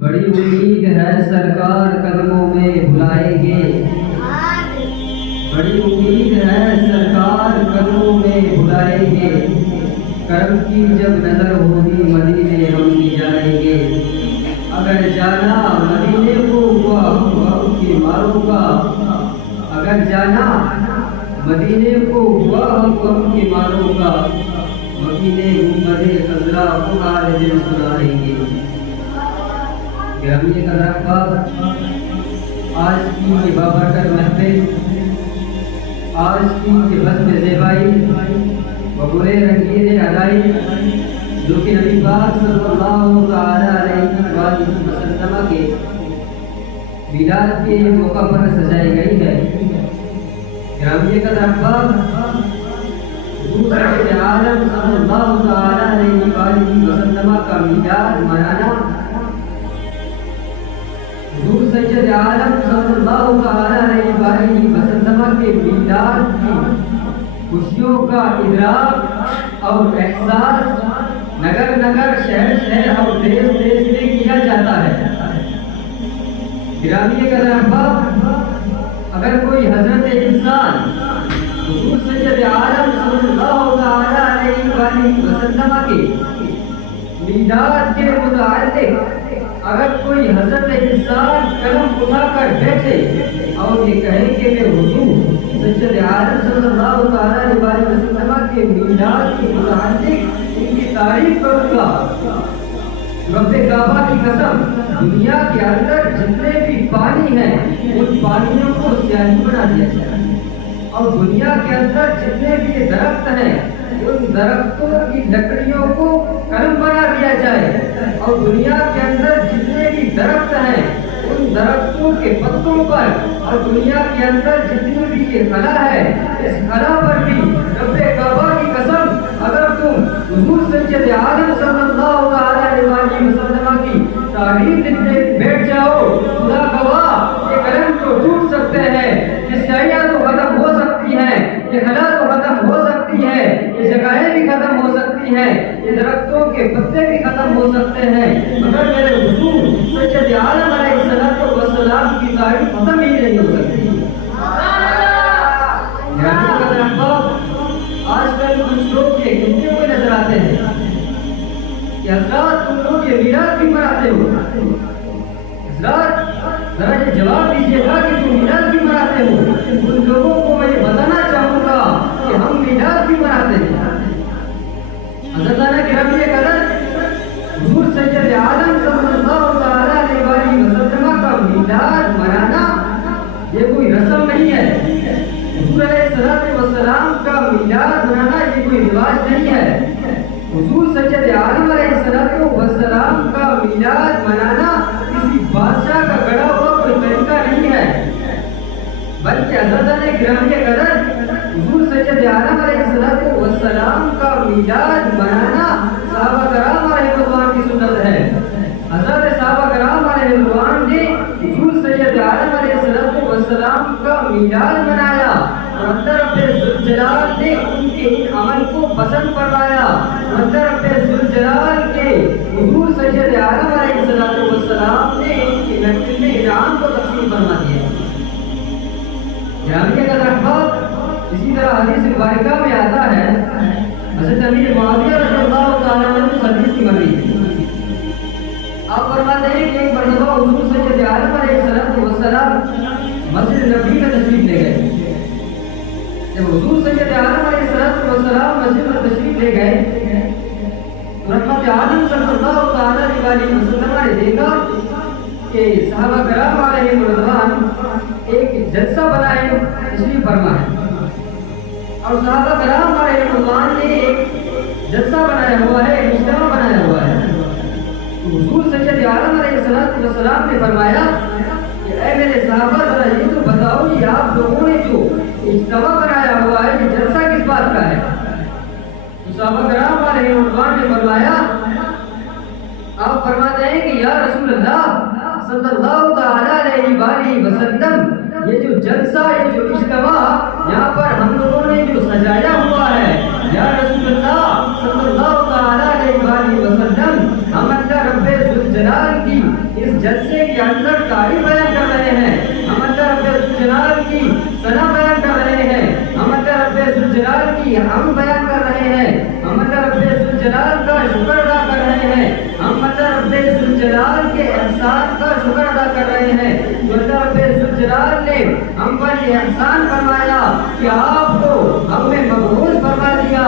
بڑی امید ہے سرکار قدموں میں بلائیں گے، بڑی امید ہے سرکار قدموں میں بلائیں گے، کرم کی جب نظر ہوگی مدینے ہم بھی جائیں گے، اگر جانا مدینے کو ہوا ہم کی ماروں کا، اگر جانا مدینے کو ہوا ہم کی ماروں کا، مدینے گنبدِ خضرا پکار دل سنائیں گے۔ گرامی قدر احباب، آج کی یہ بابرکت محفل، آج کی یہ بزم زیبائی و گلے رنگین ادائی جو کہ نبی پاک صلی اللہ علیہ وسلم کے میلاد کے موقع پر سجائی گئی ہے۔ گرامی قدر احباب، حضور سید عالم صلی اللہ علیہ وسلم کا میلاد منانا، حضور سید عالم صلی اللہ علیہ وسلم کے میلاد کی خوشیوں کا ادراک اور احساس نگر نگر، شہر شہر اور دیس دیس میں کیا جاتا ہے۔ گرامی قدر احباب، اگر کوئی حضرت انسان حضور سید عالم صلی اللہ علیہ وسلم کے میلاد کے متعلق اگر کوئی حضرت انسان قلم اٹھا کر بیٹھے اور یہ کہے کہ میں حضور سید عالم صلی اللہ علیہ وسلم کے میلاد کے متعلق ان کی تعریف کروں گا، رب کعبہ کی قسم، دنیا کے اندر جتنے بھی پانی ہیں ان پانیوں کو سیاہی بنا دیا جائے، اور دنیا کے اندر جتنے بھی درخت ہیں ان درختوں کی لکڑیوں کو قلم بنا دیا جائے، اور دنیا کے اندر جتنے بھی درخت ہیں ان درختوں کے پتوں پر، اور دنیا کے اندر جتنی بھی یہ خلا ہے اس خلا پر بھی رب کعبہ کی قسم اگر تم حضور سید عالم صلی اللہ علیہ وسلم کی تعریف لکھنے بیٹھ جاؤ، خدا گواہ یہ قلم تو ٹوٹ سکتے ہیں، یہ سیاہیاں تو ختم ہو سکتی ہیں، یہ خلا تو ختم ہو سکتی ہے، یہ جگہیں بھی ختم ہو سکتی ہیں، یہ درختوں کے پتے بھی ختم ہو سکتے ہیں، مگر میرے حضور سید عالم علیہ السلام کی تعریف ختم ہی نہیں ہو سکتی۔ آج کل کچھ لوگ یہ کہتے ہوئے نظر آتے ہیں کہ حضرات تم لوگ یہ میلاد کیوں مناتے ہو؟ حضرات ذرا یہ جواب دیجیے گا کہ تم میلاد کیوں مناتے ہو؟ ان لوگوں کو میں یہ بتانا چاہوں گا کہ ہم میلاد کیوں مناتے ہیں۔ حضرتانہ گرامی قدر، حضور سید عالم صلی اللہ علیہ وسلم کا میلاد منانا یہ کوئی رسم نہیں ہے، حضور علیہ السلام کا میلاد منانا یہ کوئی رواج نہیں ہے، حضور سید عالم علیہ السلام کا میلاد منانا کسی بادشاہ کا گڑا ہوا کوئی طریقہ نہیں ہے، بلکہ حضرتانہ گرامی قدر حضور سید عالم علیہ السلام کا میلاد منانا صحابہ کرام علیہ رضوان کی سنت ہے۔ حضرت صحابہ کرام علیہ رضوان نے حضور سید عالم علیہ السلام کا میلاد منایا، اور اللہ رب ذوالجلال نے ان کے ان عمل کو پسند فرمایا، اور اللہ رب ذوالجلال کے حضور سید عالم علیہ السلام نے ان کی محفل میں انعام کو تقسیم فرما دیا۔ گرامی قدر احباب، اسی طرح حدیث مبارکہ میں آتا ہے، حضرت امیر معاویہ رضی اللہ تعالیٰ عنہ اس حدیث کی مروی ہے، آپ فرماتے ہیں کہ ایک مرتبہ حضور سید عالم علیہ السلام مسجد نبوی میں تشریف لے گئے۔ جب حضور سید عالم علیہ السلام مسجد میں تشریف لے گئے، رحمت عالم صلی اللہ علیہ وسلم نے دیکھا کہ صحابہ کرام علیہ رضوان ایک جلسہ بنائے تشریف فرما ہے، اور صحابہ کرام علیہ رضوان نے ایک جلسہ بنایا ہوا ہے، ایک اجتماع بنایا ہوا ہے۔ تو حضور سید عالم علیہ السلام نے فرمایا کہ اے میرے صحابہ ذرا یہ تو بتاؤ کہ آپ لوگوں نے جو اجتماع بنایا ہوا ہے یہ جلسہ کس بات کا ہے؟ تو صحابہ کرام علیہ رضوان نے فرمایا، آپ فرماتے ہیں کہ یا رسول اللہ صلی اللہ علیہ وسلم یہ جو جلسہ، یہ جو اجتماع یہاں پر ہم لوگوں نے جو سجایا ہوا ہے، یا رسول اللہ صلی اللہ علیہ وسلم، ہم اللہ رب ذوالجلال کی اس جلسے کے اندر تعریف بیان کر رہے ہیں، ہم اللہ رب الجلال کی ثنا بیان کر رہے ہیں، ہم اللہ رب الجلال کی حمد بیان کر رہے ہیں، ہم اللہ رب الجلال کا شکر ادا کر رہے ہیں، ہم اللہ رب الجلال کے احسان کا شکر ادا کر رہے ہیں جو اللہ رب الجلال نے ہم پر یہ احسان فرمایا کہ آپ کو ہم نے مبعوث فرما دیا۔